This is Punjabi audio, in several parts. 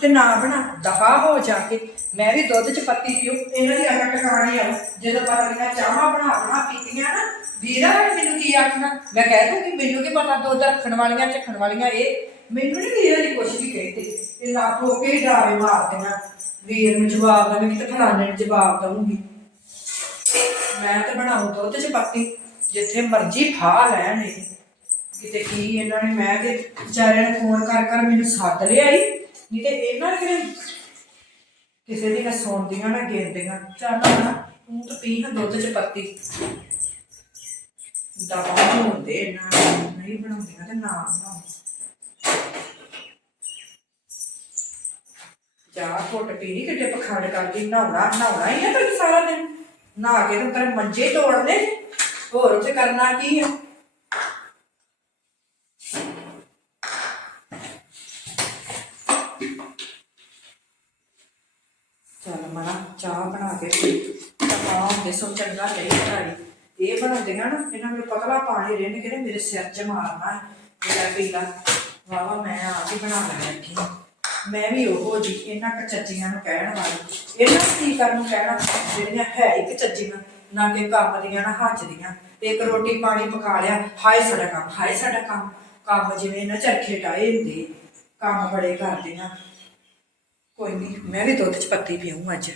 ਤੇ ਨਾ ਬਣਾ, ਦਫਾ ਹੋ ਜਾ ਕੇ। ਮੈਂ ਵੀ ਦੁੱਧ ਚ ਪੱਤੀ ਪੀਉ ਇਹਨਾਂ ਦੀ ਅਕਲ ਟਿਕਾਣੀ ਆ ਜਦੋਂ ਪਤਾ ਲੱਗਾ ਚਾਹਾਂ ਬਣਾ ਬਣਾ ਪੀਤੀਆਂ ਨਾ, ਵੀਰਾ ਮੈਨੂੰ ਕੀ ਆਖਣਾ? ਮੈਂ ਕਹਿ ਦੂੰਗੀ, ਮੈਨੂੰ ਕੀ ਪਤਾ ਦੁੱਧ ਰੱਖਣ ਵਾਲੀਆਂ, ਚੱਖਣ ਵਾਲੀਆਂ ਇਹ? ਮੈਨੂੰ ਨਹੀਂ ਵੀਰਾ ਦੀ ਕੁਛ ਵੀ ਕਹਿੰਦੇ ਇਹ ਨਾ ਹੋ ਕੇ ਡਾਵੇ ਮਾਰ ਦੇਣਾ। ਵੀਰ ਨੂੰ ਜਵਾਬ ਦੇਣਾ ਕਿ ਤੇ ਫਲਾਣੇ ਨੂੰ ਜਵਾਬ ਦਊਂਗੀ। ਮੈਂ ਤੇ ਬਣਾਉ ਦੁੱਧ ਚ ਪੱਤੀ, ਜਿੱਥੇ ਮਰਜ਼ੀ ਫਾ ਲੈਣ ਇਹ। ਕਿਤੇ ਕੀ ਇਹਨਾਂ ਨੇ ਮੈਂ ਤੇ ਵਿਚਾਰਿਆਂ ਨੂੰ ਫੋਨ ਕਰ ਕਰ ਮੈਨੂੰ ਸੱਦ ਲਿਆ ਈ ਨਹੀਂ ਤੇ ਇਹਨਾਂ ਨੇ ਕਿਹੜੇ ਕਿਸੇ ਦੀ ਨਾ ਸੁਣਦੀਆਂ ਨਾ ਗਿਣਦੀਆਂ ਚੱਲ ਨਾ ਤੂੰ ਤਾਂ ਪੀ ਨਾ ਦੁੱਧ ਚ ਪੱਤੀ। ਦਵਾ ਹੁੰਦੇ ਇਹਨਾਂ ਨਹੀਂ ਬਣਾਉਂਦੀਆਂ ਤੇ ਨਾ ਬਣਾਉ ਚਾਹ ਘੁੱਟ ਪੀਣੀ ਕਿਤੇ ਪਖੰਡ ਕਰਦੀ ਨਹਾਉਣਾ ਨਹਾਉਣਾ ਹੀ ਆ ਤੈਨੂੰ ਸਾਰਾ ਦਿਨ। ਨਹਾ ਕੇ ਤੇ ਤੇਰੇ ਮੰਜੇ ਤੋੜਨੇ ਹੋਰ ਉੱਥੇ ਕਰਨਾ ਕੀ ਆ? ਚੱਲ ਮਣਾ ਚਾਹ ਬਣਾ ਕੇ ਪੀ ਤਾਂ ਹੁੰਦੇ ਸੋ ਚੰਗਾ ਨਹੀਂ ਇਹ ਬਣਾਉਂਦੀਆਂ ਨਾ, ਇਹਨਾਂ ਨੂੰ ਪਤਲਾ ਪਾਣੀ ਰਹਿਣ ਕੇ ਮੇਰੇ ਸਿਰ 'ਚ ਮਾਰਨਾ ਮੇਰਾ ਪੀਲਾ ਵਾਵਾ ਮੈਂ ਆਪ ਹੀ ਬਣਾ ਲੈਣੀ ਮੈਂ ਵੀ ਉਹ ਜੀ ਇਹਨਾਂ ਕਚੱਜੀਆਂ ਨੂੰ ਕਹਿਣ ਵਾਲੀ। ਇਹਨਾਂ ਸਪੀਕਰ ਨੂੰ ਕਹਿਣਾ? ਜਿਹੜੀਆਂ ਹੈ ਇੱਕ ਚੱਜੀਆਂ ਨਾ ਕਿ ਕੰਮ ਦੀਆਂ ਨਾ ਹੱਜ ਦੀਆਂ। ਤੇ ਇੱਕ ਰੋਟੀ ਪਾਣੀ ਪਕਾ ਲਿਆ, ਹਾਏ ਸਾਡਾ ਕੰਮ, ਹਾਏ ਸਾਡਾ ਕੰਮ। ਕੰਮ ਜਿਵੇਂ ਨਾ ਚਰਖੇ ਟਾਏ ਹੁੰਦੇ, ਕੰਮ ਬੜੇ ਕਰਦੀਆਂ ਕੋਈ ਨਹੀਂ ਮੈਂ ਵੀ ਦੁੱਧ ਚ ਪੱਤੀ ਪੀਉਂ ਅੱਜ।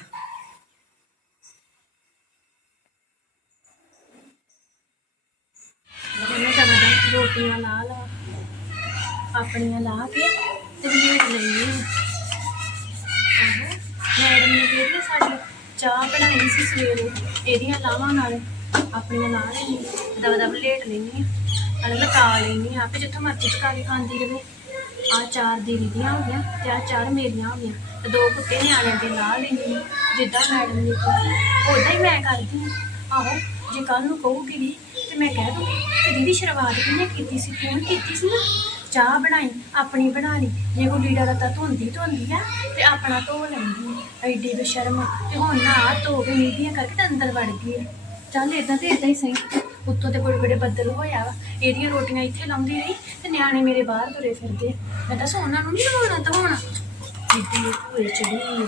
ਮੈਂ ਤਾਂ ਰੋਟੀਆਂ ਲਾ ਲਾ, ਆਪਣੀਆਂ ਲਾ ਕੇ ਤੇ ਲੇਟ ਲੈਣੀ ਮੈਡਮ ਨੇ ਕਿਹਾ ਸਾਡੀ ਚਾਹ ਬਣਾਈ ਸੀ ਸਵੇਰੇ, ਇਹਦੀਆਂ ਲਾਵਾਂ ਨਾਲ, ਆਪਣੀਆਂ ਲਾ ਲੈਣੀ ਦਵਾ ਦਵਾ ਲੇਟ ਲੈਣੀ ਅਲ ਲਟਾ ਲੈਣੀ ਆਪੇ ਜਿੱਥੋਂ ਮਰਜ਼ੀ ਪਕਾ ਕੇ ਖਾਂਦੀ ਰਹੇ ਆ ਚਾਰ ਦੀਦੀ ਦੀਆਂ ਹੋ ਗਈਆਂ ਤੇ ਆ ਚਾਰ ਮੇਰੀਆਂ ਹੋ ਗਈਆਂ ਤੇ ਦੋ ਕੁੱਤੇ ਨਿਆਣਿਆਂ ਦੇ ਲਾ ਲੈਣੀ ਜਿੱਦਾਂ ਮੈਡਮ ਨੇ ਕੀਤੀ ਉਦਾਂ ਹੀ ਮੈਂ ਕਰਦੀ ਹਾਂ। ਆਹੋ, ਜੇ ਕੱਲ ਨੂੰ ਕਹੂਗੀ ਵੀ, ਤੇ ਮੈਂ ਕਹਿ ਦੂੰਗੀ ਕਿ ਦੀਦੀ ਸ਼ੁਰੂਆਤ ਕਿਹਨੇ ਕੀਤੀ ਸੀ? ਤੂੰ ਕੀਤੀ ਸੀ ਨਾ। ਚਾਹ ਬਣਾਈ, ਆਪਣੀ ਬਣਾ ਲਈ। ਜੇ ਕੋਈ ਲੀੜਾ ਲੱਤਾ ਧੋਂਦੀ ਧੋਂਦੀ ਆ, ਤੇ ਆਪਣਾ ਧੋ ਲੈਂਦੀ ਆ। ਐਡੀ ਬੇਸ਼ਰਮ ਤੇ ਹੁਣ ਨਾ ਧੋ ਕੇ ਨੀਦੀਆਂ ਕਰਕੇ ਤੇ ਅੰਦਰ ਵੜ ਗਈ ਚੱਲ ਇਦਾਂ ਤੇ ਇਦਾਂ ਹੀ ਸਹੀ। ਉੱਤੋਂ ਤੇ ਬੜੇ ਬੜੇ ਬੱਦਲ ਹੋਇਆ ਵਾ। ਇਹਦੀਆਂ ਰੋਟੀਆਂ ਇੱਥੇ ਲਾਉਂਦੀ ਰਹੀ ਤੇ ਨਿਆਣੇ ਮੇਰੇ ਬਾਹਰ ਤੁਰੇ ਫਿਰਦੇ ਆ। ਮੈਂ ਤਾਂ ਉਹਨਾਂ ਨੂੰ ਨਹੀਂ ਨਵਾਉਣਾ ਤਾਂ ਹੋਣਾ ਇੱਡੀ ਹੋਏ ਚੜੀ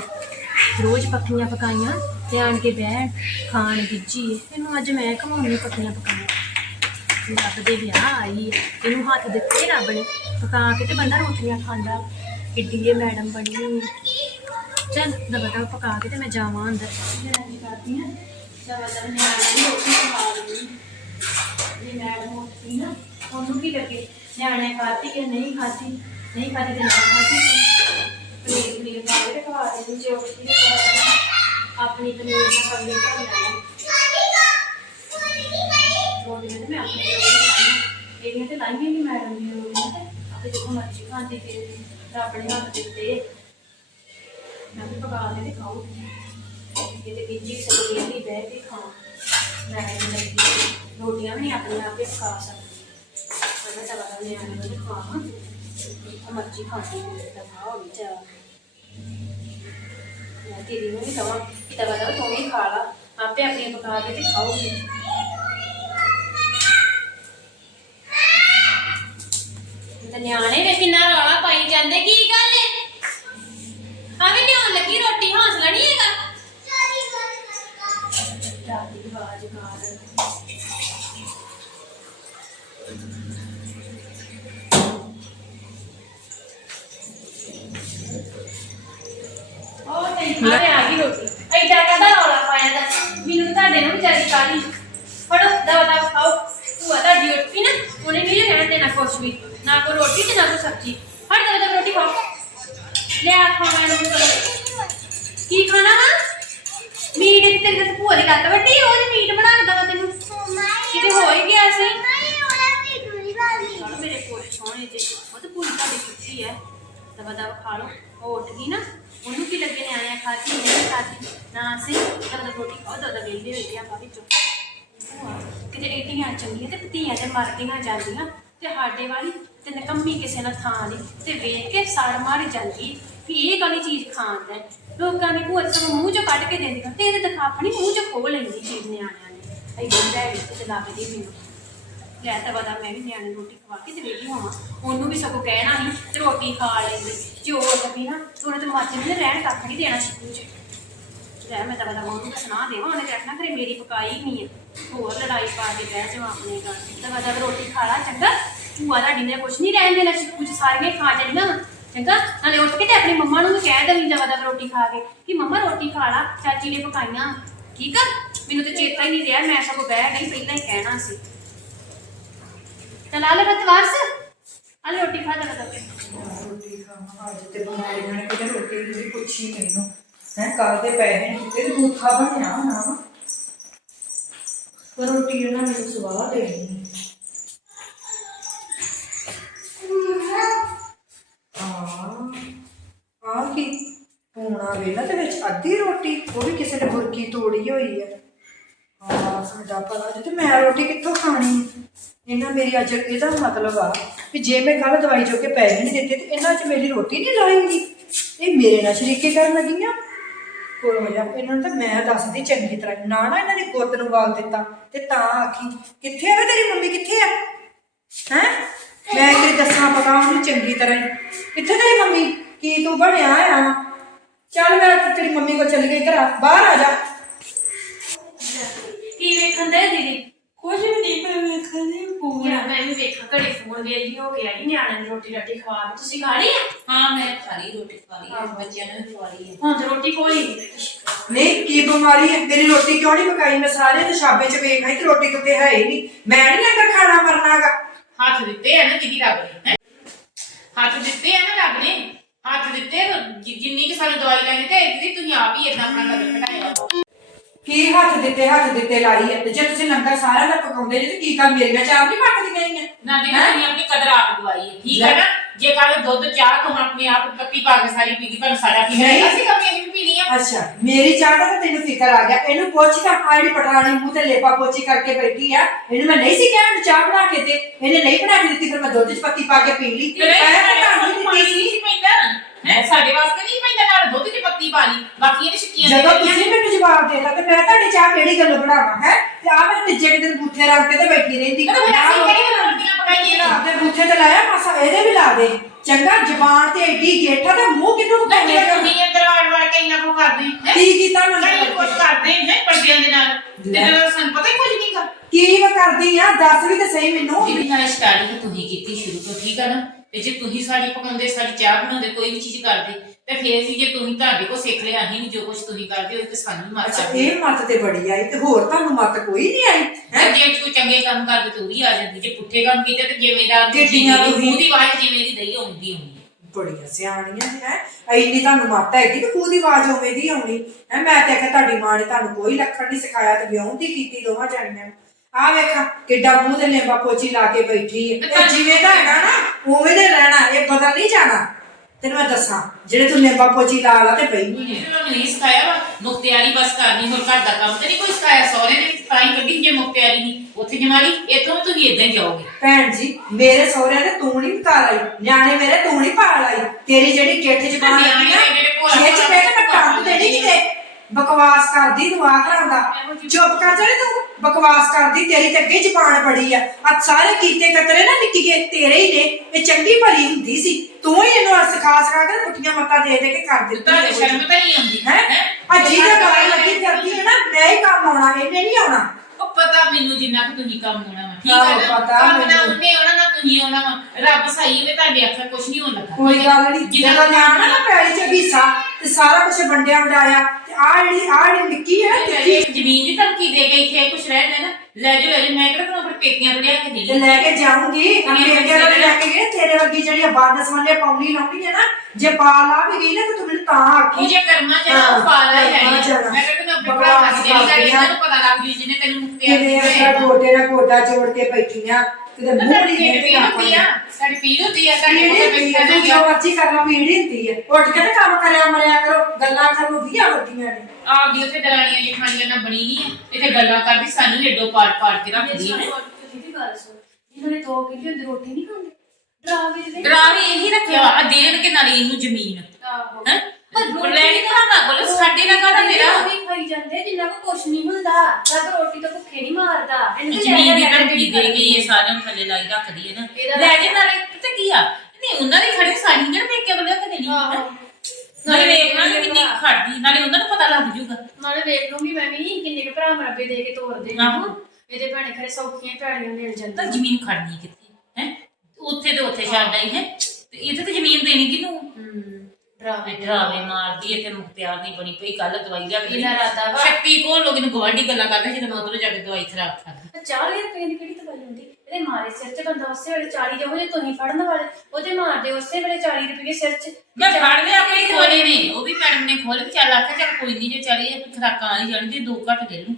ਰੋਜ਼ ਪੱਕੀਆਂ ਪਕਾਈਆਂ, ਤੇ ਆਣ ਕੇ ਬਹਿਣ, ਖਾਣ ਗਿੱਜੀ ਇਹਨੂੰ ਅੱਜ ਮੈਂ ਘਮਾਉਣੀ ਪੱਕੀਆਂ ਪਕਾਈਆਂ। ਰੱਬ ਦੇ ਵਿਆਹ ਆਈ ਹੈ। ਇਹਨੂੰ ਹੱਥ ਦਿੱਤੇ ਰੱਬ ਨੇ। ਪਕਾ ਕੇ ਤੇ ਬੰਦਾ ਰੋਟੀਆਂ ਖਾਂਦਾ। ਕਿੱਡੀ ਇਹ ਮੈਡਮ ਬਣੀ ਹੋਈ। ਹੈ। ਚੱਲ ਦਬਾ ਪਕਾ ਕੇ ਤੇ ਮੈਂ ਜਾਵਾਂ ਅੰਦਰ। ਮੈਂ ਕਰਦੀ ਹਾਂ ਦਬਾ ਦਬਾ ਨਿਆਣਿਆਂ ਰੋਟੀ ਖਵਾ ਲਈ ਇਹ ਮੈਡਮ ਉੱਠੀ ਨਾ, ਉਹਨੂੰ ਕੀ ਲੱਗੇ? ਨਿਆਣੇ ਖਾਤੀ ਕਿ ਨਹੀਂ ਖਾਤੀ ਨਹੀਂ ਖਾਤੀ ਤੇ ਨਾ ਖਾਤੀ ਪਨੀਰ ਪਨੀਰ ਖਾ ਤੇ ਖਵਾ ਦੇ ਜੇ ਉੱਠੀ ਤੇ ਆਪਣੀ ਪਨੀਰ ਨਾਲ ਕਰ ਲਈ ਤਾਂ ਲੈਣੀ ਮੈਂ ਆਪਣੇ ਲਾਈਆਂ ਇਹਦੀਆਂ ਤੇ ਲਾਈਆਂ ਨਹੀਂ ਮੈਡਮ ਦੀਆਂ ਰੋਟੀਆਂ ਤੇ। ਆਪੇ ਜਦੋਂ ਮਰਜ਼ੀ ਖਾਂਦੀ ਫਿਰ ਰੱਬ ਨੇ ਹੱਥ ਦਿੱਤੇ। ਮੈਂ ਵੀ ਪਕਾ ਕੇ ਤੇ ਖਾਊ ਇਹ ਤੇ ਕਿੰਜੀ ਸਬਜ਼ੀ ਲਈ ਬਹਿ ਕੇ ਖਾਂ ਮੈਂ ਨਹੀਂ ਲੱਗੀ। ਰੋਟੀਆਂ ਵੀ ਨਹੀਂ ਆਪਣੇ ਆਪ ਹੀ ਪਕਾ ਸਕਦੀ। ਮੈਂ ਤਾਂ ਬੜਾ ਨਿਆਣੇ ਨੂੰ ਖਾਵਾਂ ਜਿੱਥੇ ਮਰਜ਼ੀ ਖਾਂਦੀ ਮੇਰੇ ਤਾਂ ਖਾ ਹੋ ਮੈਂ ਤੇਰੀ ਨੂੰ ਵੀ ਕਹਾਂ ਕਿ ਤਵਾ ਤਵਾ ਤੂੰ ਵੀ ਖਾ ਲਾ, ਆਪੇ ਆਪਣੀ ਪਕਾ ਕੇ ਤੇ ਖਾਓਗੀ ਤੇ ਨਿਆਣੇ ਨੇ ਕਿੰਨਾ ਰੌਲਾ ਪਾਈ ਜਾਂਦੇ, ਕੀ ਗੱਲ ਏ? ਆਵੇਂ ਕਿਉਂ ਲੱਗੀ ਰੋਟੀ, ਹੌਸਲਾ ਨਹੀਂ ਹੈਗਾ। ਨਹੀਂ ਆਵੇ ਆ ਗਈ ਰੋਟੀ। ਐਡਾ ਕਦਾ ਰੌਲਾ ਪਾਇਆ ਦਾ ਮੈਨੂੰ ਤਾਂ ਤੁਹਾਡੇ ਨੂੰ ਵਿਚਾਰੀ ਕਾਲੀ ਫੜੋ ਦਵਾ ਦਵਾ ਖਾਓ। ਤੂੰ ਆਦਾ ਡਿਊਟੀ ਨਾ ਉਹਨੇ ਨਹੀਂ ਰਹਿਣ ਦੇਣਾ ਕੁਛ ਵੀ। ਨਾ ਕੋਈ ਰੋਟੀ ਤੇ ਨਾ ਕੋਈ ਸਬਜ਼ੀ। ਫੜ ਦਵਾ ਦਵਾ ਰੋਟੀ ਖਾਓ। ਲੈ ਆ ਖਾਣਾ ਨੂੰ ਚਲੋ। ਕੀ ਖਾਣਾ ਵਾ? ਮੀਟ ਦੀ ਤੇਰੀ ਤਾਂ ਭੂਆ ਦੀ ਲੱਤ ਵੱਡੀ ਉਹ ਤੇ ਮੀਟ ਬਣਾ ਕੇ ਦਵਾ ਤੈਨੂੰ। ਕਿਤੇ ਹੋ ਹੀ ਗਿਆ ਸੀ। ਚਲੋ ਮੇਰੇ ਕੋਲ ਸੋਹਣੇ ਤੇ ਉਹ ਤਾਂ ਪੂਰੀ ਤੁਹਾਡੀ ਛੁੱਟੀ ਹੈ। ਦਵਾ ਦਵਾ ਖਾ ਲਓ ਉਹ ਉੱਠ ਗਈ ਨਾ ਉਹਨੂੰ ਕੀ ਲੱਗੇ ਨੇ ਆਇਆ ਖਾਤੀ ਨਹੀਂ ਖਾਤੀ ਨਾ ਅਸੀਂ ਕਦੋਂ ਰੋਟੀ ਖਾਓ ਦੋ ਦੋ ਵੇਲੇ ਹੋਈ ਆਪਾਂ ਵਿੱਚੋਂ। ਭੂਆ, ਕਿਤੇ ਏਟੀਆਂ ਚੰਗੀਆਂ ਤੇ ਪਤੀਆਂ ਤੇ ਮਰਦੀਆਂ ਜਾਂਦੀਆਂ ਤੇ ਸਾਡੇ ਵਾਲੀ ਤੇ ਨਕੰਮੀ ਕਿਸੇ ਨਾਲ ਥਾਂ ਦੀ ਤੇ ਵੇਖ ਕੇ ਸੜ ਮਾਰੀ ਜਾਂਦੀ ਵੀ ਇਹ ਕਾਲੀ ਚੀਜ਼ ਖਾਂਦਾ ਹੈ। ਲੋਕਾਂ ਨੇ ਭੂਆ ਸਭ ਮੂੰਹ ਚੋਂ ਕੱਢ ਕੇ ਦਿੰਦੀਆਂ ਤੇ ਇਹਦੇ ਦਿਖਾ ਆਪਣੀ ਮੂੰਹ ਚੋਂ ਖੋਹ ਲੈਂਦੀ ਚੀਜ਼ ਨਿਆਣਿਆਂ ਨੇ। ਐਡੀ ਭੈੜੀ ਤੇ ਲੱਗਦੀ ਮੈਨੂੰ। ਲੈ ਤਾਂ ਵਦਾ ਮੈਂ ਵੀ ਨਿਆਣੇ ਨੂੰ ਰੋਟੀ ਖਵਾ ਕੇ ਤੇ ਵੇਲੀ ਹੋਵਾਂ। ਉਹਨੂੰ ਵੀ ਸਗੋਂ ਕਹਿਣਾ ਸੀ ਤੇ ਰੋਟੀ ਖਾ ਲੈਂਦੇ। ਜੇ ਉਹ ਕਹੀ ਨਾ, ਤੇ ਉਹਨੇ ਤੇ ਮਾਚੇ ਨੇ ਰਹਿਣ ਕੱਖ ਨਹੀਂ ਦੇਣਾ ਸ਼ਿਕੂ ਚ। ਲੈ ਮੈਂ ਤਾਂ ਵਦਾ ਉਹਨੂੰ ਤਾਂ ਸੁਣਾ ਦੇਵਾਂ, ਉਹਨੇ ਕਹਿਣਾ ਕਰੇ ਮੇਰੀ ਪਕਾਈ ਨਹੀਂ ਹੈ। ਹੋਰ ਲੜਾਈ ਪਾ ਕੇ ਬਹਿ ਜਾਵਾਂ ਆਪਣੇ ਘਰ ਤਾਂ ਵਦਾ ਰੋਟੀ ਖਾ ਲਾ, ਚੰਗਾ। ਭੂਆ ਦਾ ਨੇ ਕੁਛ ਨਹੀਂ ਰਹਿਣ ਦੇਣਾ ਸ਼ਿਕੂ ਚ ਸਾਰੀਆਂ ਹੀ ਖਾ ਜਾਣੀਆਂ। ਚੰਗਾ, ਨਾਲੇ ਉੱਠ ਕੇ ਤੇ ਆਪਣੀ ਮੰਮਾ ਨੂੰ ਵੀ ਕਹਿ ਦੇਵੀਂ ਜਦ ਵਦਾ ਰੋਟੀ ਖਾ ਕੇ ਕਿ ਮੰਮਾ ਰੋਟੀ ਖਾ ਲਾ, ਚਾਚੀ ਨੇ ਪਕਾਈਆਂ। ਠੀਕ ਆ? ਮੈਨੂੰ ਤੇ ਚੇਤਾ ਹੀ ਨਹੀਂ ਰਿਹਾ, ਮੈਂ ਸਗੋਂ ਬਹਿ ਗਈ, ਪਹਿਲਾਂ ਹੀ ਕਹਿਣਾ ਸੀ। ਚਲਾ ਲੈ ਬਤਵਾਰਸ ਆ ਲੈ ਰੋਟੀ ਖਾ ਲੈ ਬਤਾ ਰੋਟੀ ਖਾਵਾਂ ਅੱਜ ਤੇ ਬਿਮਾਰੀ ਨੇ ਕਿਤੇ ਰੋਟੀ ਦੀ ਪੁੱਛੀ ਮੈਨੂੰ ਹੈ ਕੱਲ ਦੇ ਪੈਸੇ ਨੇ ਕਿਤੇ ਬੂਥਾ ਬਣਿਆ ਨਾ ਪਰ ਰੋਟੀ ਉਹਨਾਂ ਮੈਨੂੰ ਸਵਾਹ ਦੇਣੀ ਆ ਕੀ ਪੂਣਾ ਵੇਲਾ ਤੇ ਵਿੱਚ ਅੱਧੀ ਰੋਟੀ, ਉਹ ਵੀ ਕਿਸੇ ਨੇ ਬੁਰਕੀ ਤੋੜੀ ਹੋਈ ਹੈ ਸਾਡਾ ਭਲਾ ਜੀ ਤੇ ਮੈਂ ਰੋਟੀ ਕਿੱਥੋਂ ਖਾਣੀ? ਇਹਨਾਂ ਮੇਰੀ ਅੱਜ ਇਹਦਾ ਮਤਲਬ ਆ ਕਿ ਜੇ ਮੈਂ ਕੱਲ ਦਵਾਈ ਚੋ ਕੇ ਪੈਸੇ ਨਹੀਂ ਦਿੱਤੇ ਤੇ ਇਹਨਾਂ 'ਚ ਮੇਰੀ ਰੋਟੀ ਨਹੀਂ ਲਾਏਗੀ। ਇਹ ਮੇਰੇ ਨਾਲ ਸ਼ਰੀਕੇ ਕਰਨ ਲੱਗੀਆਂ। ਕੋਲ ਹੋ ਜਾ ਇਹਨਾਂ ਨੂੰ ਤਾਂ ਮੈਂ ਦੱਸਦੀ ਚੰਗੀ ਤਰ੍ਹਾਂ। ਨਾ ਨਾ ਇਹਨਾਂ ਦੀ ਗੁੱਤ ਨੂੰ ਵਾਲ ਦਿੱਤਾ ਤੇ ਤਾਂ ਆਖੀ, ਕਿੱਥੇ ਆ ਵੇ ਤੇਰੀ ਮੰਮੀ? ਕਿੱਥੇ ਆ? ਹੈ? ਮੈਂ ਕਿ ਦੱਸਾਂ ਪਤਾ ਉਹਨੂੰ ਚੰਗੀ ਤਰ੍ਹਾਂ ਕਿੱਥੇ ਤੇਰੀ ਮੰਮੀ? ਕੀ ਤੂੰ ਬਣਿਆ ਆ? ਚੱਲ ਮੈਂ ਤੇਰੀ ਮੰਮੀ ਕੋਲ ਚੱਲ ਗਈ ਘਰ। ਬਾਹਰ ਆ ਜਾ। ਕੀ ਵੇਖਣ ਦੇ ਦੀਦੀ? ਕੁਝ ਵੀ ਨਹੀਂ ਪਰ ਵੇਖਣ ਦੀ ਪੂਰਾ ਮੈਂ ਵੀ ਵੇਖਾਂ ਘੜੀ ਫੋਨ ਵੇਲੀ ਹੋ ਗਿਆ ਜੀ ਨਿਆਣਿਆਂ ਨੂੰ ਰੋਟੀ ਰਾਟੀ ਖਵਾ ਕੇ। ਤੁਸੀਂ ਖਾ ਲਈ ਆ? ਹਾਂ ਮੈਂ ਖਾ ਲਈ ਰੋਟੀ ਖਾ ਲਈ ਹੈ ਬੱਚਿਆਂ ਨੇ ਵੀ ਖਾ ਲਈ ਹੈ ਹੁਣ ਤੇ ਰੋਟੀ ਕੋਈ ਨਹੀਂ ਨਹੀਂ ਕੀ ਬਿਮਾਰੀ ਹੈ? ਮੇਰੀ ਰੋਟੀ ਕਿਉਂ ਨਹੀਂ ਪਕਾਈ? ਮੈਂ ਸਾਰੇ ਤੇ ਛਾਬੇ ਚ ਵੇਖ ਆਈ ਤੇ ਰੋਟੀ ਤੋਂ ਹੈ ਹੀ ਨਹੀਂ ਮੈਂ ਨਹੀਂ ਅੰਦਰ ਖਾਣਾ ਮਰਨਾਗਾ ਹੱਥ ਦਿੱਤੇ ਆ ਨਾ ਕਿਹਦੀ ਰੱਬ ਨੇ ਹੈਂ? ਹੱਥ ਦਿੱਤੇ ਆ ਨਾ ਰੱਬ ਨੇ। ਹੱਥ ਦਿੱਤੇ ਆ, ਜਿ- ਜਿੰਨੀ ਕਿ ਸਾਨੂੰ ਦਵਾਈ ਲੈਣੀ ਤੇ ਇਹਦੀ ਤੁਸੀਂ ਆਪ ਹੀ ਇਦਾਂ ਆਪਣਾ ਕਦਰ ਘਟਾਇਆ ਕੀ ਹੱਥ ਦਿੱਤੇ ਹੱਥ ਦਿੱਤੇ ਲਾਈ ਹੈ? ਤੇ ਜੇ ਤੁਸੀਂ ਲੰਗਰ ਸਾਰਿਆਂ ਦਾ ਪਕਾਉਂਦੇ ਜੀ ਤੇ ਕੀ ਕਰ ਮੇਰੀਆਂ ਚਾਰ ਨਹੀਂ ਪੱਕਦੀਆਂ ਗਈਆਂ ਨਾ ਦੀ ਹੈਂ? ਤੁਸੀਂ ਆਪਣੀ ਕਦਰ ਆਪ ਦਵਾਈ ਹੈ ਠੀਕ ਹੈ ਨਾ? ਜੇ ਕੱਲ ਦੁੱਧ ਚਾਹ ਤੋਂ ਆਪਣੇ ਆਪ ਪੱਤੀ ਪਾ ਕੇ ਸਾਰੀ ਪੀ ਗਈ ਤੁਹਾਨੂੰ ਸਾਰਾ ਪੀ ਨਹੀਂ। ਅਸੀਂ ਕਦੇ ਨਹੀਂ ਪੀਣੀ ਆ ਅੱਛਾ ਮੇਰੀ ਚਾਹ ਦਾ ਤਾਂ ਤੈਨੂੰ ਫਿਕਰ ਆ ਗਿਆ। ਇਹਨੂੰ ਪੁੱਛ ਤਾਂ ਆੜੀ ਪਟਰਾਣੀ ਮੂੰਹ ਤੇ ਲੇਪਾ ਪੋਚੀ ਕਰਕੇ ਬੈਠੀ ਆ ਇਹਨੂੰ ਮੈਂ ਨਹੀਂ ਸੀ ਕਿਹਾ ਇਹਨੂੰ ਚਾਹ ਬਣਾ ਕੇ ਦੇ। ਇਹਨੇ ਨਹੀਂ ਬਣਾ ਕੇ ਦਿੱਤੀ ਫਿਰ ਮੈਂ ਦੁੱਧ ਚ ਪੱਤੀ ਪਾ ਕੇ ਪੀ ਲਈ। ਤੇਰੇ ਐ ਤਾਂ ਤੁਹਾਨੂੰ ਦਿੱਤੀ ਸੀ ਪੈਂਦਾ। ਹੈ ਸਾਡੇ ਵਾਸਤੇ ਨਹੀਂ ਪੈਂਦਾ ਨਾਲ ਦੁੱਧ 'ਚ ਪੱਤੀ ਪਾ ਲਈ ਬਾਕੀ ਇਹਨੇ ਸ਼ੱਕੀਆਂ ਜਦੋਂ ਦੇ ਤੁਸੀਂ ਮੈਨੂੰ ਜਵਾਬ ਦੇਤਾ ਤੇ ਮੈਂ ਤੁਹਾਡੀ ਚਾਹ ਕਿਹੜੀ ਗੱਲੋਂ ਬਣਾਵਾਂ ਹੈ? ਤੇ ਆ ਮੈਂ ਨਿੱਜੇ ਕਿਤੇ ਬੂਥੇ ਰੱਖ ਕੇ ਤੇ ਬੈਠੀ ਰਹਿੰਦੀ। ਤਾਂ ਫਿਰ ਅਸੀਂ ਕਿਹੜੀ ਗੱਲੋਂ ਰੋਟੀਆਂ ਪਕਾਈਏ ਨਾ ਤੇ ਬੂਥੇ ਤੇ ਲਾਇਆ ਮਾਸਾ ਇਹਦੇ ਵੀ ਲਾ ਦੇ। ਚੰਗਾ ਜ਼ਬਾਨ ਤੇ ਏਡੀ ਗੇਠਾ ਤੇ ਮੂੰਹ ਕਿੰਨੂੰ ਜੇ ਤੁਸੀਂ ਅੰਦਰ ਵਾੜ ਵਾੜ ਕੇ ਇੰਨਾ ਕੋ ਕਰਦੇ? ਹੈ? ਕੀ ਕੀਤਾ ਮੈਂ ਕੁਝ ਕਰਦੇ ਨੇ ਪਰਦਿਆਂ ਦੇ ਨਾਲ। ਤੇ ਲੈ। ਜਦੋਂ ਸਾਨੂੰ ਪਤਾ ਹੀ ਕੁਝ ਨਹੀਂ ਕਰ ਕੀ ਮੈਂ ਕਰਦੀ ਆ? ਦੱਸ ਵੀ ਤੇ ਸਹੀ ਮੈਨੂੰ। ਜਿਹਦੀ ਨਾਲ ਸਟਾਰਟਿੰਗ ਤੁਸੀਂ ਕੀਤੀ ਸ਼ੁਰੂ ਤੋਂ ਠੀਕ ਆ ਨਾ? ਤੇ ਜੇ ਤੁਸੀਂ ਸਾਡੀ ਪਕਾਉਂਦੇ ਸਾਡੀ ਚਾਹ ਬਣਾਉਂਦੇ ਕੋਈ ਵੀ ਚੀਜ਼ ਕਰਦੇ ਤੇ ਫੇਰ ਸੀ ਜੇ ਤੁਸੀਂ ਤੁਹਾਡੇ ਕੋ ਸਿੱਖ ਲਿਆ ਅਸੀਂ ਵੀ ਜੋ ਕੁਝ ਤੁਸੀਂ ਕਰਦੇ ਹੋ ਤੇ ਸਾਨੂੰ ਵੀ ਮਾਰ ਅੱਛਾ ਇਹ ਮੱਤ ਤੇ ਬੜੀ ਆਈ ਤੇ ਹੋਰ ਤੁਹਾਨੂੰ ਮੱਤ ਕੋਈ ਨਹੀਂ ਆਈ ਹੈ? ਜੇ ਕੋਈ ਚੰਗੇ ਕੰਮ ਕਰਦੇ ਤੇ ਉਹ ਵੀ ਆ ਜਾਂਦੀ ਜੇ ਪੁੱਠੇ ਕੰਮ ਕੀਤੇ ਤੇ ਜਿਵੇਂ ਦਾ ਟਿੱਡੀਆਂ ਤੁਸੀਂ- ਉਹਦੀ ਆਵਾਜ਼ ਜਿਵੇਂ ਦੀ ਦਈ ਆਉਂਦੀ ਹੁੰਦੀ ਬੜੀਆਂ ਸਿਆਣੀਆਂ ਹੈ? ਐਨੀ ਤੁਹਾਨੂੰ ਮੱਤ ਹੈਗੀ ਕਿ ਖੂਹ ਦੀ ਆਵਾਜ਼ ਉਵੇਂ ਦੀ ਆਉਣੀ। ਹੈ ਮੈਂ ਤੇ ਆਖਿਆ ਤੁਹਾਡੀ ਮਾਂ ਨੇ ਤੁਹਾਨੂੰ ਕੋਈ ਲੱਖਣ ਨਹੀਂ ਸਿਖਾਇਆ ਤੇ ਵਿਆਹ ਦੀ ਕੀਤੀ ਦੋਵਾਂ ਜਾਣੀਆਂ ਆ ਵੇਖਾਂ ਕਿੱਡਾ ਮੂੰਹ ਤੇ ਲੇਂਬਾ ਪੋਚੀ ਲਾ ਕੇ ਬੈਠੀ ਹੈ। ਇਹ ਜਿਵੇਂ ਦਾ ਹੈਗਾ ਨਾ ਉਵੇਂ ਦੇ ਰਹਿਣਾ ਇਹ ਬਦਲ ਨਹੀਂ ਜਾਣਾ। ਤੈਨੂੰ ਮੈਂ ਦੱਸਾਂ ਜਿਹੜੇ ਤੂੰ ਲੇਂਬਾ ਪੋਚੀ ਲਾ ਲਾ ਤੇ ਪਈ ਨਹੀਂ ਨੂੰ ਨਹੀਂ ਸਿਖਾਇਆ ਵਾ? ਮੁਖਤਿਆਰੀ ਬਸ ਕਰਨੀ ਹੋਰ ਘਰ ਦਾ ਕੰਮ ਤੇ ਨਹੀਂ ਕੋਈ ਸਿਖਾਇਆ? ਸਹੁਰੇ ਤਾਂ ਹੀ ਕੱਢੀ ਜੇ ਮੁਖਤਿਆਰੀ ਨਹੀਂ ਉੱਥੇ ਜਮਾਰੀ ਇੱਥੋਂ ਵੀ ਤੁਸੀਂ ਇਦਾਂ ਹੀ ਜਾਓਗੇ। ਭੈਣ ਜੀ ਮੇਰੇ ਸਹੁਰਿਆਂ ਨੇ ਤੂੰ ਨਹੀਂ ਪਕਾ ਲਈ ਨਿਆਣੇ ਮੇਰੇ ਤੂੰ ਨਹੀਂ ਪਾਲ ਲਈ। ਤੇਰੀ ਜਿਹੜੀ ਗਿੱਠ ਜ਼ਬਾਨ ਨਿਆਣੇ ਹੈ ਜਿਹੜੇ ਭੋਰਾ ਖਿੱਚ ਕੇ ਤੇ ਮੈਂ ਟੰਗ ਦੇਣੀ ਕਿਤੇ। ਬਕਵਾਸ ਕਰਦੀ ਤੂੰ ਆ ਕਰਾਂਦਾ ਚੁੱਪ ਕਰ ਜਾ ਤੂੰ। ਬਕਵਾਸ ਕਰਦੀ ਤੇਰੀ ਤੇ ਅੱਗੇ ਜ਼ਬਾਨ ਬੜੀ ਆ। ਆ ਸਾਰੇ ਕੀਤੇ ਕਤਰੇ ਨਾ ਨਿੱਕੀ ਕੇ ਤੇਰੇ ਹੀ ਨੇ। ਇਹ ਚੰਗੀ ਭਲੀ ਹੁੰਦੀ ਸੀ। ਤੂੰ ਹੀ ਇਹਨੂੰ ਅੱਜ ਸਿਖਾ ਸਿਖਾ ਕੇ ਪੁੱਠੀਆਂ ਮੱਤਾਂ ਦੇ ਦੇ ਕੇ ਕਰ ਦਿੱਤੀ ਤੁਹਾਡੇ ਸ਼ਰਮ ਤਾਂ ਨਹੀਂ ਆਉਂਦੀ। ਹੈ? ਆ ਜਿਹਦੇ ਬਾਰੇ ਲੱਗੀ ਫਿਰਦੀ ਹੈ ਨਾ ਮੈਂ ਹੀ ਕੰਮ ਆਉਣਾ ਇਹਨੇ ਨਹੀਂ ਆਉਣਾ। ਉਹ ਪਤਾ ਮੈਨੂੰ ਜਿੰਨਾ ਕਿ ਤੁਸੀਂ ਕੰਮ ਹੋਣਾ ਵਾ। ਠੀਕ ਹੈ ਨਾ? ਪਤਾ ਕੰਮ ਨਾ। ਉਹਨੇ ਆਉਣਾ ਨਾ ਤੁਸੀਂ ਆਉਣਾ ਵਾ। ਰੱਬ ਸਹੀ ਹੋਵੇ ਤੁਹਾਡੇ ਅੱਖਾਂ ਕੁਝ ਨਹੀਂ ਹੋਣ ਲੱਗਾ। ਕੋਈ ਗੱਲ ਨਹੀਂ ਜਿੰਨਾ ਨਿਆਣਾ ਨਾ ਪੈਲੀ ਚ ਹਿੱਸਾ ਤੇ ਸਾਰਾ ਕੁਝ ਵੰਡਿਆ ਵੰਡਾਇਆ। ਤੇ ਆ ਜਿਹੜੀ ਆ ਜਿਹੜੀ ਨਿੱਕੀ ਹੈ ਨਾ ਇਹ ਨਿੱਕੀ ਜ਼ਮੀਨ ਦੀ ਧਮਕੀ ਦੇ ਕੇ ਇੱਥੇ ਕੁਝ ਰਹਿ ਨਾ। ਲੈ ਜਾ ਲੈ ਜਾ ਮੈਂ ਕਿਹੜਾ ਤੁਹਾਨੂੰ ਆਪਣੇ ਪੇਕਿਆਂ ਤੋਂ ਲਿਆ ਕੇ ਤੇ ਦੇਣੀ ਲੈ ਕੇ ਜਾਊਂਗੀ। ਪੇਕੇ ਨਾਲ ਲੈ ਕੇ ਗਏ। ਤੇਰੇ ਵਰਗੀ ਜਿਹੜੀ ਬਾਨਸ ਵਾਲੇ ਪੌਣੀ ਲਾਉਣੀ ਹੈ ਨਾ ਜੇ ਪਾ ਲਾ ਵੀ ਗਈ ਨਾ ਤੇ ਤੂੰ ਮੈਨੂੰ ਤਾਂ ਆਖੀ। ਜੇ ਕਰਮਾ ਚ ਹਾਂ, ਪਾਲਾ ਹੀ ਹੈ ਕਰਮਾਂ ਚ ਨਾ। ਮੈਂ ਕਿਹਾ ਤੈਨੂੰ ਆਪਣੇ ਭਰਾ ਦੀ ਜਿਹੜੀ ਗੱਲ ਇਹਨਾਂ ਨੂੰ। ਪਤਾ ਲੱਗ ਗਈ ਜਿਹਨੇ ਤੈਨੂੰ ਮੁਕਤਿਆ ਕਿਵੇਂ ਅੰਦਰ ਗੋਡੇ ਨਾਲ ਗੋਡਾ ਜੋੜ ਕੇ ਬੈਠੀਆਂ ਕਿਤੇ ਮੂੰਹ ਨਹੀਂ ਪੀੜ ਦੇਖਦੀ ਹੁੰਦੀ ਆ ਸਾਡੀ ਪੀੜ ਹੁੰਦੀ ਆ ਸਾਡੇ ਕੋਲ ਪੀੜੀ ਬੈਠਾ ਤੂੰ ਨਹੀਂ ਜੋ ਮਰਜ਼ੀ ਕਰ ਲਾ ਪੀੜੀ ਹੁੰਦੀ ਹੈ ਉੱਠ ਕੇ ਤੇ ਕੰਮ ਕਰਿਆ ਮਰਿਆ ਕਰੋ ਗੱਲਾਂ ਕਰਨ ਨੂੰ ਵੀਆਂ ਵੱਡੀਆਂ ਨੇ। ਆਪਦੀ ਉੱਥੇ ਦਰਾਣੀਆਂ ਜਠਾਣੀਆਂ ਨਾਲ ਬਣੀ ਨਹੀਂ ਹੈ ਇੱਥੇ ਗੱਲਾਂ ਕਰਦੀ ਸਾਨੂੰ ਏਡੋ ਪਾੜ ਪਾੜ ਕੇ ਰੱਖਦੀ ਡਰਾਵੇ ਇਹੀ ਰੱਖਿਆ ਵਾ ਆ ਦੇਣ ਕੇ ਨਾਲੇ ਇਹਨੂੰ ਜ਼ਮੀਨ। ਹੈ? ਪਰ ਲੈਣੀ ਤਾਂ ਨਾ ਬੋਲੇ ਸਾਡੇ ਨਾਲ ਕਾਹਦਾ ਤੇਰਾ? ਵੀ ਖਾਈ ਜਾਂਦੇ ਜਿੰਨਾ ਕੋ ਕੁਛ ਨਹੀਂ ਹੁੰਦਾ ਰੱਬ ਰੋਟੀ ਤਾਂ ਭੁੱਖੇ ਨਹੀਂ ਮਾਰਦਾ। ਇਹਨੂੰ ਤਾਂ ਜ਼ਮੀਨ ਦੀ ਗਈ ਇਹ ਸਾਰਿਆਂ ਨੂੰ ਥੱਲੇ ਲਾਈ ਰੱਖਦੀ ਹੈ ਨਾ। ਲੈ ਜੇ ਨਾਲੇ ਪਤਾ ਕੀ ਆ? ਨਹੀਂ ਉਹਨਾਂ ਦੇ ਖੜੇ ਸਾਡੀ ਜਿਹੜੇ ਪੇਕੇ ਬਲੇ ਕਦੇ ਨਹੀਂ। ਨਾਲੇ ਵੇਖਣਾ ਵੀ ਕਿੰਨੀ ਖੜਦੀ ਨਾਲੇ ਉਹਨਾਂ ਨੂੰ ਪਤਾ ਲੱਗ ਜੂਗਾ ਨਾਲੇ ਵੇਖ ਲੂੰਗੀ ਮੈਂ ਵੀ ਕਿੰਨੇ ਕੁ ਭਰਾ ਮਰਬੇ ਦੇ ਕੇ ਤੋਰਦੇ। ਆਹੋ। ਇਹਦੇ ਭਾਣੇ ਖਰੇ ਸੌਖੀਆਂ ਭੈੜੀਆਂ ਮਿਲ ਤਾਂ ਜਾਂਦੀਆਂ ਜ਼ਮੀਨ ਖੜਨੀ ਕਿੱਥੇ? ਹੈ? ਉੱਥੇ ਤੇ ਉੱਥੇ ਛੱਡ ਆਈ ਹੈ? ਤੇ ਇੱਥੇ ਤੇ ਜ਼ਮੀਨ ਦੇਣੀ ਕਿਨੂੰ ਡਰਾਵੇ ਡਰਾਵੇ ਮਾਰਦੀ ਇੱਥੇ ਮੁਖਤਿਆਰ ਨਹੀਂ ਬਣੀ ਪਈ ਕੱਲ ਦਵਾਈ ਲਿਆ ਕੇ ਇਹਨਾਂ ਰਾਤਾਂ ਵਾ। ਸ਼ਕਤੀ ਕੋਲ ਲੋਕ ਨੂੰ ਗਵਾਂਢੀ ਗੱਲਾਂ ਕਰਦੇ ਜਦੋਂ ਮੈਂ ਉਧਰ ਜਾ ਕੇ ਦਵਾਈ ਖਰਾਬ ਕਰ 40 ਰੁਪਏ ਦੀ ਕਿਹੜੀ ਦਵਾਈ ਹੁੰਦੀ? ਇਹਦੇ ਮਾਰੇ ਸਿਰ 'ਚ ਬੰਦਾ ਉਸੇ ਵੇਲੇ 40 ਦੇ ਉਹਦੇ ਤੁਸੀਂ ਫੜਨ ਵਾਲੇ ਉਹਦੇ ਮਾਰਦੇ ਉਸੇ ਵੇਲੇ 40 ਰੁਪਏ ਸਿਰ 'ਚ। ਮੈਂ ਫੜ ਲਿਆ ਕੋਈ ਖੋਲੇ ਨੇ ਉਹ ਵੀ ਮੈਡਮ ਨੇ ਖੋਲ ਕੇ ਚੱਲ ਆਖਿਆ ਚੱਲ ਕੋਈ ਨਹੀਂ ਜੇ ਚਲੀ ਇਹ ਖਰਾਕਾਂ ਆ ਹੀ ਜਾਣੀ ਤੇ ਦੋ ਘੱਟ ਦੇ ਲੂੰ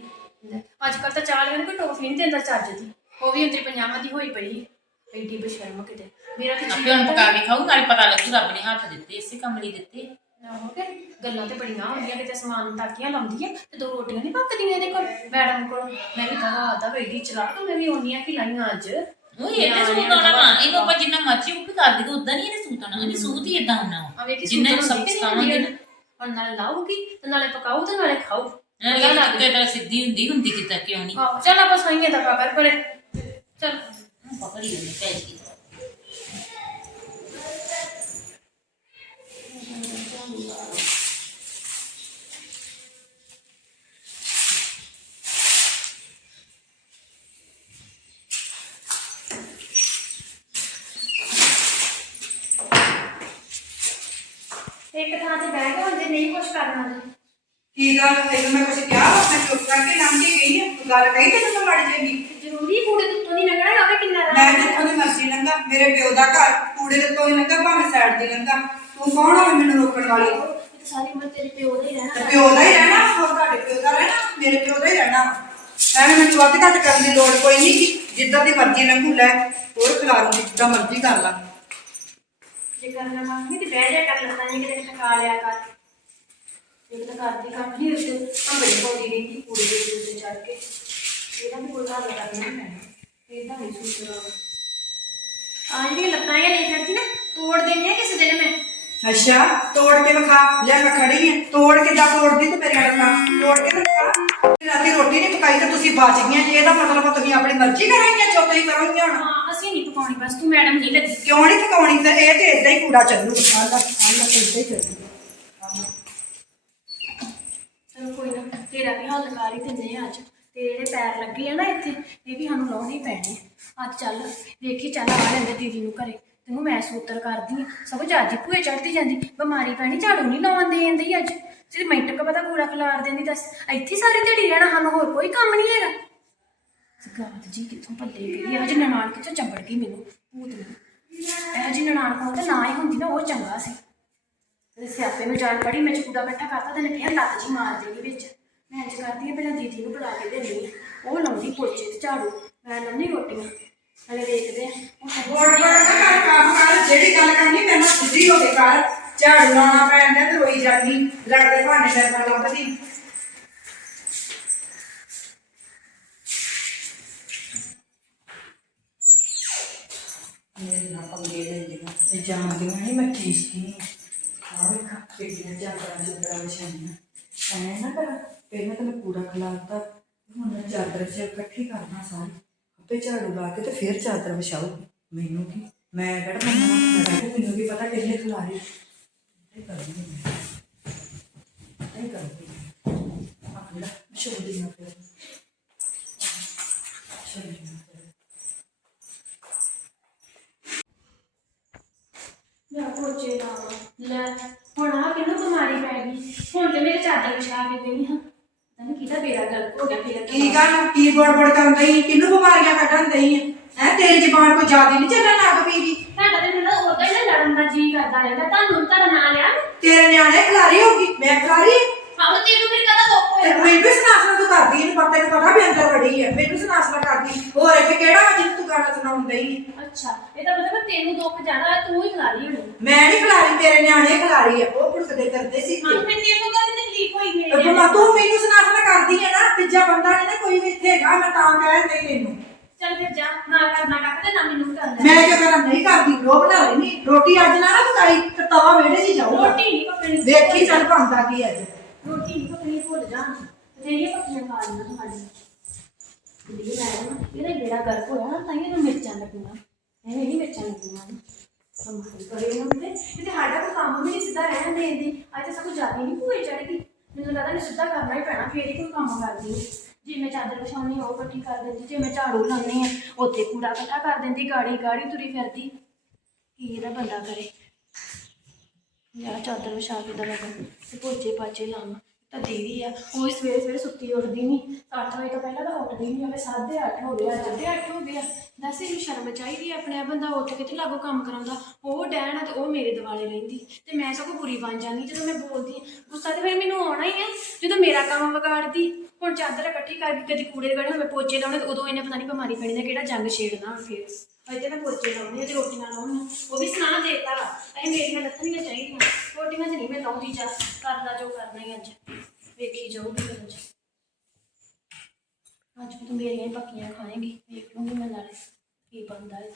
ਅੱਜ ਕੱਲ ਤਾਂ ਚਾਲ ਵਾਲੇ ਕੋਈ ਟੋਫੀ ਨਹੀਂ ਦਿੰਦਾ ਚੱਜ ਦੀ। ਉਹ ਵੀ ਅੰਤਰੀ ਪੰਜਾਬਾਂ ਦੀ ਹੋਈ ਪਈ। ਐਡੀ ਬਸ਼ਰਮ ਕਿਤੇ। ਮੇਰਾ ਤੇ ਆਪੇ ਹੁਣ ਪਕਾ ਕੇ ਖਾਊ ਨਾਲੇ ਪਤਾ ਲੱਗੂ ਰੱਬ ਨੇ ਹੱਥ ਦਿੱਤੇ ਇਸੇ ਕੰਮ ਲਈ ਦਿੱਤੇ। ਆਹੋ ਗੱਲਾਂ ਤੇ ਬੜੀਆਂ ਹੁੰਦੀਆਂ ਕਿਤੇ ਸਮਾਨ ਤਾਕੀਆਂ ਲਾਉਂਦੀ ਹੈ ਤੇ ਦੋ ਰੋਟੀਆਂ ਨਹੀਂ ਪੱਕਦੀਆਂ ਇਹਦੇ ਕੋਲ ਮੈਡਮ ਕੋਲ। ਮੈਂ ਵੀ ਕਹਾ ਆਦਾ ਵੇਡੀ ਚਲਾ ਕੇ ਮੈਂ ਵੀ ਉਹਨੀਆਂ ਕਿ ਲਾਈਆਂ ਅੱਜ। ਉਹ ਇਹਨੇ ਸੂਤ ਆਉਣਾ ਵਾ ਇਹਨੂੰ ਆਪਾਂ ਜਿੰਨਾ ਮਰਜ਼ੀ ਉਹ ਕਰ ਦੇਗਾ ਉਦਾਂ ਨਹੀਂ ਇਹਨੇ ਸੂਤ ਆਉਣਾ ਇਹਨੇ ਸੂਤ ਹੀ ਇਦਾਂ ਆਉਣਾ ਆ ਵੇਖੀ ਜਿੰਨਾ ਸੂਤਰ ਨੂੰ ਸਭ ਹੁੰਦੀ ਕਿ ਸਿਖਾਵਾਂਗੇ ਨਾ। ਹੁਣ ਨਾਲੇ ਲਾਊਗੀ ਤੇ ਨਾਲੇ ਪਕਾਊ ਤੇ ਨਾਲੇ ਖਾਊ। ਇਹ ਲੱਗੇ ਤਾਂ ਸਿੱਧੀ ਹੁੰਦੀ ਹੁੰਦੀ ਕਿਤਾ ਕਿਉਂ ਨਹੀਂ ਆਹੋ ਚੱਲ ਆਪਾਂ ਸਾਈਆਂ ਦਾ ਕਰ ਪਰੇ। ਚੱਲ। ਪਕੜੀ ਉਹਨੇ ਪੈ ਗਈ ਇੱਕ ਥਾਂ ਤੇ ਬਹਿ ਕੇ ਹੁਣ ਜੇ ਨਹੀਂ ਕੁਝ ਕਰਨਾ ਤੇ ਕੀ ਗੱਲ ਤੈਨੂੰ ਮੈਂ ਕੁਝ ਕਿਹਾ? ਮੈਂ ਚੁੱਪ ਕਰਕੇ ਲੰਘ ਕੇ ਗਈ ਆ। ਤੂੰ ਗੱਲ ਕਹੀ ਤੇ ਤੂੰ ਮੜ ਜਾਏਗੀ ਜ਼ਰੂਰੀ ਕੂੜੇ ਤੋਂ ਨਹੀਂ ਲੱਗਣਾ ਹੋਵੇ ਕਿੰਨਾ ਮੈਂ ਰਾਹ ਜਿੱਥੋਂ ਦੀ ਮਰਜ਼ੀ ਲੰਘਾ। ਮੇਰੇ ਪਿਓ ਦਾ ਘਰ ਕੂੜੇ ਦੇ ਤੋਂ ਹੀ ਲੰਘਾ ਭਾਵੇਂ ਸਾਈਡ ਦੀ ਲੰਘਾ। ਤੂੰ ਕੌਣ ਆ ਮੈਨੂੰ ਰੋਕਣ ਵਾਲੀ? ਤਾਂ ਸਾਰੀ ਉਮਰ ਤੇਰੇ ਪਿਓ ਦਾ ਹੀ ਤੇ ਰਹਿਣਾ ਪਿਓ ਦਾ ਹੀ ਰਹਿਣਾ ਹੋਰ ਤੁਹਾਡੇ ਪਿਓ ਦਾ ਰਹਿਣਾ? ਮੇਰੇ ਪਿਓ ਦਾ ਹੀ ਰਹਿਣਾ। ਐਵੇਂ ਮੈਨੂੰ ਵੱਧ ਘੱਟ ਕਰਨ ਦੀ ਲੋੜ ਕੋਈ ਨਹੀਂ। ਜਿੱਦਾਂ ਦੀ ਮਰਜ਼ੀ ਲੰਘੂ ਲੈ ਹੋਰ ਖਿਲਾਰੂ ਜਿੱਦਾਂ ਮਰਜ਼ੀ ਕਰ ਲਾ। ਜੇ ਕਰਨਾ ਮੰਗ ਤੇ ਬਹਿ ਜਾ ਕਰ ਲੈਂਦਾ ਨਹੀਂ ਕਿਤੇ ਟਕਾ ਲਿਆ ਕਰ। ਇਹ ਤਾਂ ਕਰਦੀ ਕੰਮ ਨਹੀਂ ਉੱਤੇ ਅੰਬੜੀ ਪੌੜੀ ਰਹਿੰਦੀ ਕੂੜੇ ਦੇ ਉੱਤੇ ਚੜ ਕੇ। ਇਹਦਾ ਵੀ ਕੋਈ ਹੱਲ ਕਰਨਾ ਪੈਣਾ ਇਹਦਾ ਨਹੀਂ ਸੋਚਣਾ ਆ ਜਿਹੜੀਆਂ ਲੱਤਾਂ ਇਹ ਨਹੀਂ ਕਰਦੀ ਨਾ, ਤੋੜ ਦੇਣੀ ਆ ਕਿਸੇ ਦਿਨ ਮੈਂ। ਅੱਛਾ ਤੋੜ ਕੇ ਵਿਖਾ। ਲੈ ਮੈਂ ਖੜੀ ਹਾਂ ਤੋੜ ਕੇ ਜਾ ਤੋੜਦੀ ਤੇ ਮੇਰੇ ਅੱਖਾਂ ਤੋੜ ਕੇ ਵਿਖਾ। ਰਾਤੀ ਰੋਟੀ ਨਹੀਂ ਪਕਾਈ ਤੇ ਤੁਸੀਂ ਬਚ ਗਈਆਂ। ਜੀ ਇਹਦਾ ਮਤਲਬ ਤੁਸੀਂ ਆਪਣੀ ਮਰਜ਼ੀ ਕਰਾਂਗੀਆਂ ਜੋ ਤੁਸੀਂ ਕਰੋਗੀਆਂ ਹੁਣ। ਹਾਂ ਅਸੀਂ ਨਹੀਂ ਪਕਾਉਣੀ ਬਸ ਤੂੰ ਮੈਡਮ ਨਹੀਂ ਲੱਗੀ। ਕਿਉਂ ਨਹੀਂ ਪਕਾਉਣੀ? ਫਿਰ ਇਹ ਤੇ ਇਦਾਂ ਹੀ ਕੂੜਾ ਚੱਲੂ। ਆਲਾ ਆਲਾ ਤੇ ਇਦਾਂ ਹੀ ਚੱਲੂ। ਚਲੋ ਕੋਈ ਨਾ ਤੇਰਾ ਵੀ ਹੱਲ ਕਰ ਹੀ ਦਿੰਦੇ ਆ ਅੱਜ। ਤੇ ਜਿਹੜੇ ਪੈਰ ਲੱਗੇ ਆ ਨਾ ਇੱਥੇ ਇਹ ਵੀ ਸਾਨੂੰ ਲਾਉਣੇ ਪੈਣੇ। ਅੱਜ ਚੱਲ ਵੇਖੀ ਚੱਲ ਆ ਲੈਂਦੇ ਦੀਦੀ ਨੂੰ ਘਰੇ। ਤੈਨੂੰ ਮੈਂ ਸੂਤਰ ਕਰਦੀ ਆ ਸਗੋਂ ਜਾਜੀ ਭੂਏ ਚੜਦੀ ਜਾਂਦੀ, ਬਿਮਾਰੀ ਪੈਣੀ, ਝਾੜੂ ਨਹੀਂ ਲਾਉਣ ਦੇ ਜਾਂਦੀ ਅੱਜ। ਸਿਰ ਮਿੰਟ ਕ ਪਤਾ ਕੂੜਾ ਖਿਲਾਰ ਦਿੰਦੀ, ਦੱਸ। ਇੱਥੇ ਹੀ ਸਾਰੀ ਰਹਿਣਾ, ਸਾਨੂੰ ਹੋਰ ਕੋਈ ਕੰਮ ਨਹੀਂ ਹੈਗਾ। ਸਗਾਤ ਜੀ ਕਿੱਥੋਂ ਪੱਲੇ ਪਈ ਅੱਜ ਨਨਾਣ ਕਿੱਥੋਂ ਚੰਬੜ ਗਈ ਮੈਨੂੰ, ਭੂਤ ਨੂੰ ਇਹ ਜੀ ਨਨਾਣ ਕੋਲ ਤਾਂ ਨਾ ਹੀ ਹੁੰਦੀ, ਨਾ ਉਹ ਚੰਗਾ ਸੀ। ਤੇ ਸਿਆਪੇ ਨੂੰ ਜਾਣ ਪੜੀ ਮੈਂ ਚੂੜਾ ਬੈਠਾ ਕਰਤਾ ਤੇ ਨੇ ਕਿਹਾ ਲੱਤ ਜੀ ਮਾਰ ਦੇਗੀ ਵਿੱਚ। ਮੈਂ ਇੰਜ ਕਰਦੀ ਆ ਪਹਿਲਾਂ ਦੀਦੀ ਨੂੰ ਬੁਲਾ ਕੇ ਦੇਣੀ ਉਹ ਲਾਉਂਦੀ ਪੋਚੇ ਤੇ ਝਾੜੂ, ਮੈਂ ਲੰਨੀ ਰੋਟੀਆਂ। ਹਲੇ ਦੇਖਦੇ ਆ ਉਹ ਕਹਿੰਦੀ ਗੋੜ ਗੋੜ ਨਾ ਕਰ ਕੰਮ ਕਰ ਜਿਹੜੀ ਗੱਲ ਕਰਨੀ ਮੇਰੇ ਨਾਲ ਸਿੱਧੀ ਹੋ ਕੇ ਕਰ ਝਾੜੂ ਲਾਉਣਾ ਪੈਂਦਾ ਤੇ ਰੋਈ ਜਾਂਦੀ ਲੜਦੇ ਭਾਂਡੇ ਮੇਰੇ ਨਾਲ ਲੱਭਦੀ ਮੇਰੇ ਨਾਲ ਪੰਗੇ ਲੈਂਦੀਆਂ ਇਹ ਜਾਣਦੀਆਂ ਨਹੀਂ ਮੈਂ ਠੀਕ ਨਹੀਂ ਆਹ ਵੇਖ ਕਿਹੜੀਆਂ ਚਾਦਰਾਂ ਚਾਦਰਾਂ ਵਿਛਾਈਆਂ ਐ ਨਾ ਕਰ ਪਹਿਲਾਂ ਤਾਂ ਮੈਂ ਕੂੜਾ ਖਿਲਾਰਤਾ ਹੁਣ ਮੈਂ ਚਾਦਰ ਚ ਇਕੱਠੀ ਕਰਨਾ ਸਾਰੀ ਆਪੇ ਝਾੜੂ ਲਾ ਕੇ ਤੇ ਫਿਰ ਚਾਦਰ ਵਿਛਾਓ। ਮੈਨੂੰ ਕੀ? ਮੈਂ ਕਿਹੜਾ ਮੰਮਾ ਨੂੰ ਮੈਨੂੰ ਕੀ ਪਤਾ ਕਿਹਨੇ ਖਿਲਾਰੀ। ਇਹ ਕਰਦੀ ਮੈਂ। ਇਹ ਕਰਦੀ ਆਪਣਾ ਛੋੜੀ ਨਾ ਫਿਰ। ਛੋੜੀ ਨਾ ਮੈਂ ਪੋਚੇ ਲਾਵਾਂ ਲੈ। ਹੁਣ ਆ ਕਿੰਨੂੰ ਬਿਮਾਰੀ ਪੈ ਗਈ। ਹੁਣ ਤੇ ਮੇਰੇ ਚਾਦਰ ਵਿਛਾ ਕੇ ਗਈ ਹਾਂ ਤੈਨੂੰ ਕਿਹਦਾ ਬੇੜਾ ਗਲਤ ਹੋ ਗਿਆ ਫਿਰ ਕੀ ਗੱਲ ਕੀ ਬੜਬੜ ਕਰਨ ਦਈ ਕਿੰਨੂੰ ਬਿਮਾਰੀਆਂ ਕੱਢਣ ਦਈ ਹੈ? ਤੇਰੀ ਜ਼ਬਾਨ ਕੋਈ ਜ਼ਿਆਦਾ ਨਹੀਂ ਚੱਲਣ ਲੱਗ ਪਈ ਦੀ ਤੁਹਾਡਾ ਤੇ ਮੈਨੂੰ ਉਦਾਂ ਹੀ ਨਾ ਲੜਨ ਦਾ ਜੀ ਕਰਦਾ ਰਹਿੰਦਾ ਤੁਹਾਨੂੰ ਤੁਹਾਡਾ ਨਾਂ ਲਿਆ ਤੇਰੇ ਨਿਆਣੇ ਖਿਲਾਰੀ ਹੋਗੀ ਮੈਂ ਖਿਲਾਰੀ ਆਹੋ ਤੈਨੂੰ ਫਿਰ ਕਦਾ ਦੁੱਖ ਤੇ ਹੋਇਆ ਮੈਨੂੰ ਵੀ ਸੁਨਾਸਨਾ ਤੂੰ ਕਰਦੀ ਇਹਨੂੰ ਪਤਾ ਤੈਨੂੰ ਪਤਾ ਵੀ ਅੰਦਰ ਵੜੀ ਹੈ ਮੈਨੂੰ ਸੁਨਾਸਨਾ ਕਰਦੀ ਹੋਰ ਇੱਥੇ ਕਿਹੜਾ ਵਾ ਜਿਹਨੂੰ ਤੂੰ ਗਾਣਾ ਸੁਣਾਉਣ ਦਈ ਅੱਛਾ ਇਹਦਾ ਮਤਲਬ ਤੈਨੂੰ ਦੁੱਖ ਜ਼ਿਆਦਾ ਹੈ ਤੂੰ ਹੀ ਖਿਲਾ ਲਈ ਹੋਣੀ। ਮੈਂ ਨਹੀਂ ਖਿਲਾਰੀ ਤੇਰੇ ਨਿਆਣੇ ਖਿਲਾਰੀ ਆ ਉਹ ਪੁਰਖਦੇ ਕਰਦੇ ਸੀ। ਹਾਂ ਫਿਰ ਤੈਨੂੰ ਕਦੀ ਤਕਲੀਫ ਹੋਈ ਮੇਰੇ ਤੂੰ ਤੂੰ ਮੈਨੂੰ ਸੁਨਾਸਨਾ ਕਰਦੀ ਹੈ ਨਾ ਤੀਜਾ ਬੰਦਾ ਨਹੀਂ ਨਾ ਕੋਈ ਵੀ ਇੱਥੇ ਹੈਗਾ ਮੈਂ ਤਾਂ ਕਹਿ ਨਹੀਂ ਤੈਨੂੰ। ਚੱਲ ਫਿਰ ਜਾ ਨਾ ਕਰਨਾ ਕੱਪ ਤੇ ਨਾ ਮੈਨੂੰ ਕਰਨਾ। ਮੈਂ ਕਿਹਾ ਕਰਾਂ ਨਹੀਂ ਕਰਦੀ ਉਹ ਬਣਾ ਲੈਣੀ ਰੋਟੀ ਅੱਜ ਨਾ ਨਾ ਪਕਾਈ ਤੇ ਤਵਾ ਵਿਹੜੇ 'ਚ ਹੀ ਜਾਊਗਾ। ਰੋਟੀ ਨਹੀਂ ਪਕਣੀ ਵੇਖੀ ਚੱਲ ਬਣਦਾ ਕੀ ਅੱਜ। ਰੋਟੀ ਨਹੀਂ ਪਕਣੀ ਭੁੱਲ ਜਾ। ਤੇਰੀਆਂ ਪੱਕੀਆਂ ਖਾ ਲੈਣਾ ਤੁਹਾਡੀ। ਇਹ ਲੈ ਨਾ ਇਹਦਾ ਬੇੜਾ ਗਰਕ ਹੋਇਆ ਨਾ ਤਾਂ ਇਹਨੂੰ ਮਿਰਚਾਂ ਲੱਗੀਆਂ। ਐਵੇਂ ਨਹੀਂ ਮਿਰਚਾਂ ਲੱਗੀਆਂ। ਸੰਭਾਲ ਕਰੇ ਇਹਨਾਂ ਤੇ ਇਹ ਤੇ ਸਾਡਾ ਕੋਈ ਕੰਮ ਵੀ ਨਹੀਂ ਸਿੱਧਾ ਰਹਿਣ ਦੇਂਦੀ ਅੱਜ ਤਾਂ ਸਭ ਕੁਝ ਜ਼ਿਆਦਾ ਹੀ ਨਹੀਂ ਭੂਏ ਚੜਦੀ ਮੈਨੂੰ ਲੱਗਦਾ ਨਹੀਂ ਸਿੱਧਾ ਕਰਨਾ ਹੀ ਪੈਣਾ, ਫੇਰ ਹੀ ਕੋਈ ਕੰਮ ਕਰਦੀ ਹੈ। ਜੇ ਮੈਂ ਚਾਦਰ ਵਿਛਾਉਣੀ ਉਹ ਇਕੱਠੀ ਕਰ ਦਿੰਦੀ। ਜੇ ਮੈਂ ਝਾੜੂ ਲਾਉਣੀ ਆ, ਉੱਥੇ ਕੂੜਾ ਇਕੱਠਾ ਕਰ ਦਿੰਦੀ, ਗਾੜੀ ਗਾੜੀ ਤੁਰੀ ਫਿਰਦੀ। ਕੀ ਇਹਦਾ ਬੰਦਾ ਕਰੇ? ਯਾਰ ਚਾਦਰ ਵਿਛਾ ਕੇ ਦਵਾ, ਤੇ ਪੋਚੇ ਪਾਚੇ ਲਾਵਾਂ। ਤਾਂ ਆ। ਉਹ ਸਵੇਰੇ ਸਵੇਰੇ ਸੁੱਤੀ ਉੱਠਦੀ ਨਹੀਂ 8 ਵਜੇ ਤੋਂ ਪਹਿਲਾਂ ਤਾਂ ਉੱਠਦੀ ਨਹੀਂ ਹੋਵੇ 8:30 ਹੋ ਗਿਆ 8:30 ਹੋ ਗਿਆ ਦੱਸ, ਇਹਨੂੰ ਸ਼ਰਮ ਚਾਹੀਦੀ ਆ ਆਪਣੇ ਆਪ, ਬੰਦਾ ਉੱਠ ਕੇ ਤੇ ਲਾਗੋ ਕੰਮ ਕਰਾਉਂਦਾ। ਉਹ ਡੈਣ ਆ ਤੇ ਉਹ ਮੇਰੇ ਦਿਵਾਲੇ ਰਹਿੰਦੀ। ਤੇ ਮੈਂ ਸਗੋਂ ਬੁਰੀ ਬਣ ਜਾਂਦੀ, ਜਦੋਂ ਮੈਂ ਬੋਲਦੀ ਆ, ਗੁੱਸਾ ਤੇ ਫਿਰ ਮੈਨੂੰ ਆਉਣਾ ਹੀ ਆ। ਜਦੋਂ ਮੇਰਾ ਕੰਮ ਵਿਗਾੜਦੀ, ਹੁਣ ਚਾਦਰ ਇਕੱਠੀ ਕਰਕੇ ਕਦੀ ਕੂੜੇ ਦੇ ਗੜੇ ਹੋਵੇ, ਪੋਚੇ ਲਾਉਣੇ ਤੇ ਉਦੋਂ ਇਹਨੇ ਪਤਾ ਨਹੀਂ ਬਿਮਾਰੀ ਪੈਣੀ ਦਾ ਕਿਹੜਾ ਜੰਗ ਛੇੜਨਾ ਹੁਣ ਫਿਰ। ਅਜੇ ਤੇ ਮੈਂ ਪੋਚੇ ਲਾਉਣੀ ਤੇ ਰੋਟੀਆਂ ਲਾਉਣੀਆਂ ਉਹ ਵੀ ਸੁਣਾ ਦੇਤਾ ਵਾ। ਇਹ ਮੇਰੀਆਂ ਲੱਥਣੀਆਂ ਚਾਹੀਦੀਆਂ। ਰੋਟੀਆਂ 'ਚ ਨਹੀਂ ਮੈਂ ਲਾਉਂਦੀ ਜਾ ਕਰਦਾ ਜੋ ਕਰਨਾ ਹੀ ਅੱਜ। ਵੇਖੀ ਜਾਊਗੀ ਫਿਰ ਅੱਜ। ਅੱਜ ਤੂੰ ਮੇਰੀਆਂ ਹੀ ਪੱਕੀਆਂ ਖਾਏਂਗੀ। ਵੇਖ ਲੂੰਗੀ ਮੈਂ ਨਾਲੇ ਕੀ ਬਣਦਾ ਇਹ